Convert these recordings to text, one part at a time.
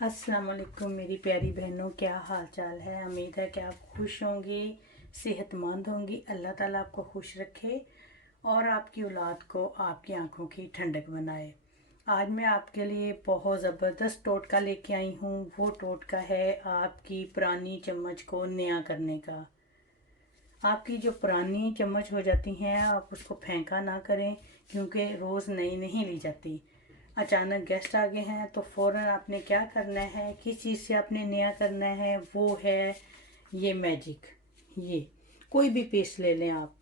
अस्सलाम वालेकुम मेरी प्यारी बहनों, क्या हाल चाल है। उम्मीद है कि आप खुश होंगी, सेहतमंद होंगी। अल्लाह ताला आपको खुश रखे और आपकी औलाद को आपकी आंखों की ठंडक बनाए। आज मैं आपके लिए बहुत ज़बरदस्त टोटका लेके आई हूँ। वो टोटका है आपकी पुरानी चम्मच को नया करने का। आपकी जो पुरानी चम्मच हो जाती हैं आप उसको फेंका ना करें, क्योंकि रोज़ नई नहीं ली जाती। अचानक गेस्ट आ गए हैं तो फ़ौरन आपने क्या करना है, किस चीज़ से आपने नया करना है, वो है ये मैजिक। ये कोई भी पेस्ट ले लें आप।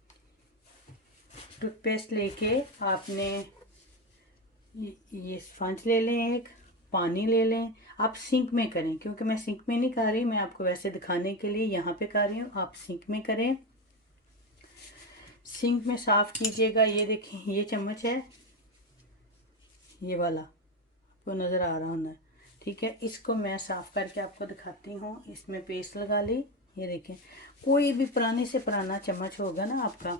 टूथपेस्ट लेके आपने ये स्पंज ले लें, एक पानी ले लें। आप सिंक में करें, क्योंकि मैं सिंक में नहीं कर रही, मैं आपको वैसे दिखाने के लिए यहाँ पे कर रही हूँ। आप सिंक में करें। सिंक में साफ़ कीजिएगा। ये देखें, ये चम्मच है, ये वाला आपको नज़र आ रहा होना है, ठीक है। इसको मैं साफ़ करके आपको दिखाती हूँ। इसमें पेस्ट लगा ली। ये देखें, कोई भी पुराने से पुराना चम्मच होगा ना आपका,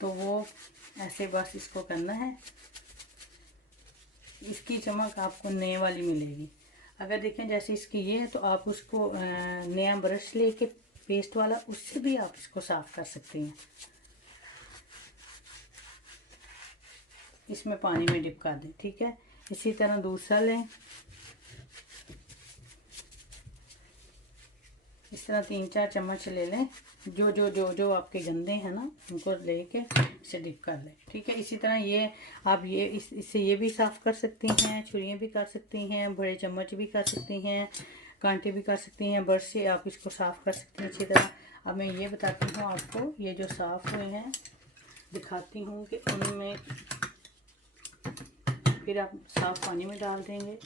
तो वो ऐसे बस इसको करना है। इसकी चमक आपको नए वाली मिलेगी। अगर देखें जैसे इसकी ये है, तो आप उसको नया ब्रश लेके पेस्ट वाला, उससे भी आप इसको साफ़ कर सकते हैं। इसमें पानी में डिप कर दें, ठीक है। इसी तरह दूसरा लें। इस तरह 3-4 चम्मच ले लें। जो आपके गंदे हैं ना, उनको लेके इसे डिप कर लें, ठीक है। इसी तरह ये आप ये इससे ये भी साफ़ कर सकती हैं, छुरियाँ भी कर सकती हैं, बड़े चम्मच भी कर सकती हैं, कांटे भी कर सकती हैं, ब्रश से आप इसको साफ़ कर सकती हैं अच्छी तरह। अब मैं ये बताती हूँ आपको, ये जो साफ़ हुए हैं दिखाती हूँ कि उनमें फिर आप साफ़ पानी में डाल देंगे,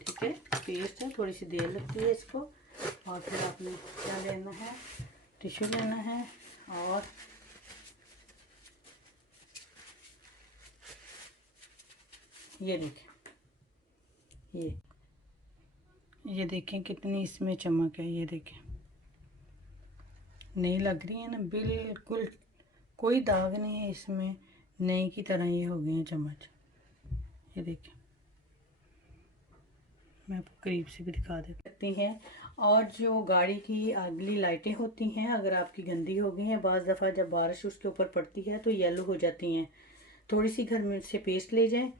ठीक है। पेस्ट है, थोड़ी सी देर लगती है इसको। और फिर आपने क्या लेना है, टिश्यू लेना है। और ये देखें, ये देखें कितनी इसमें चमक है। ये देखें, नई लग रही है ना, बिल्कुल कोई दाग नहीं है इसमें, नई की तरह ये हो गई है चम्मच। ये देखें, मैं आपको करीब से भी दिखा सकती हैं। और जो गाड़ी की अगली लाइटें होती हैं, अगर आपकी गंदी हो गई हैं, बाज़ दफ़ा जब बारिश उसके ऊपर पड़ती है तो येलो हो जाती हैं। थोड़ी सी घर में से पेस्ट ले जाएं,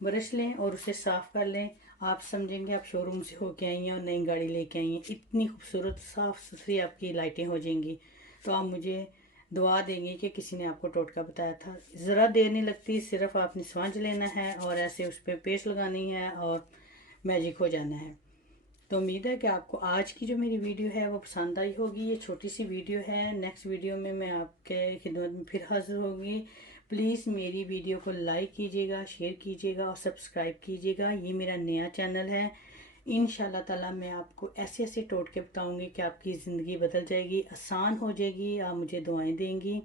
ब्रश लें और उसे साफ़ कर लें। आप समझेंगे आप शोरूम से होके आई हैं और नई गाड़ी लेके आई हैं। इतनी खूबसूरत साफ़ सुथरी आपकी लाइटें हो जाएंगी। तो आप मुझे दुआ देंगे कि किसी ने आपको टोटका बताया था। ज़रा देर नहीं लगती, सिर्फ आपने स्पंज लेना है और ऐसे उस पर पेस्ट लगानी है और मैजिक हो जाना है। तो उम्मीद है कि आपको आज की जो मेरी वीडियो है वो पसंद आई होगी। ये छोटी सी वीडियो है। नेक्स्ट वीडियो में मैं आपके खिदमत में फिर हाजिर होगी। प्लीज़ मेरी वीडियो को लाइक कीजिएगा, शेयर कीजिएगा और सब्सक्राइब कीजिएगा। ये मेरा नया चैनल है। इंशाल्लाह ताला मैं आपको ऐसे ऐसे टोटके बताऊंगी कि आपकी ज़िंदगी बदल जाएगी, आसान हो जाएगी। आप मुझे दुआएं देंगी।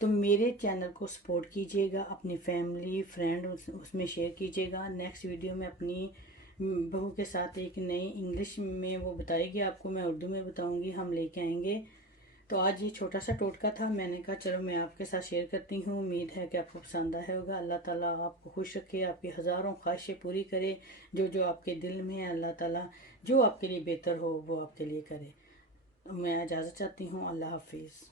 तो मेरे चैनल को सपोर्ट कीजिएगा, अपनी फैमिली फ्रेंड उसमें शेयर कीजिएगा। नेक्स्ट वीडियो में अपनी बहू के साथ एक नई इंग्लिश में वो बताएगी आपको, मैं उर्दू में बताऊंगी, हम लेके आएंगे। तो आज ये छोटा सा टोटका था, मैंने कहा चलो मैं आपके साथ शेयर करती हूँ। उम्मीद है कि आपको पसंद आया होगा। अल्लाह ताला आपको खुश रखे, आपकी हज़ारों ख्वाहिशें पूरी करे। जो जो आपके दिल में है, अल्लाह ताला जो आपके लिए बेहतर हो वो आपके लिए करे। मैं इजाज़त चाहती हूँ। अल्लाह हाफिज़।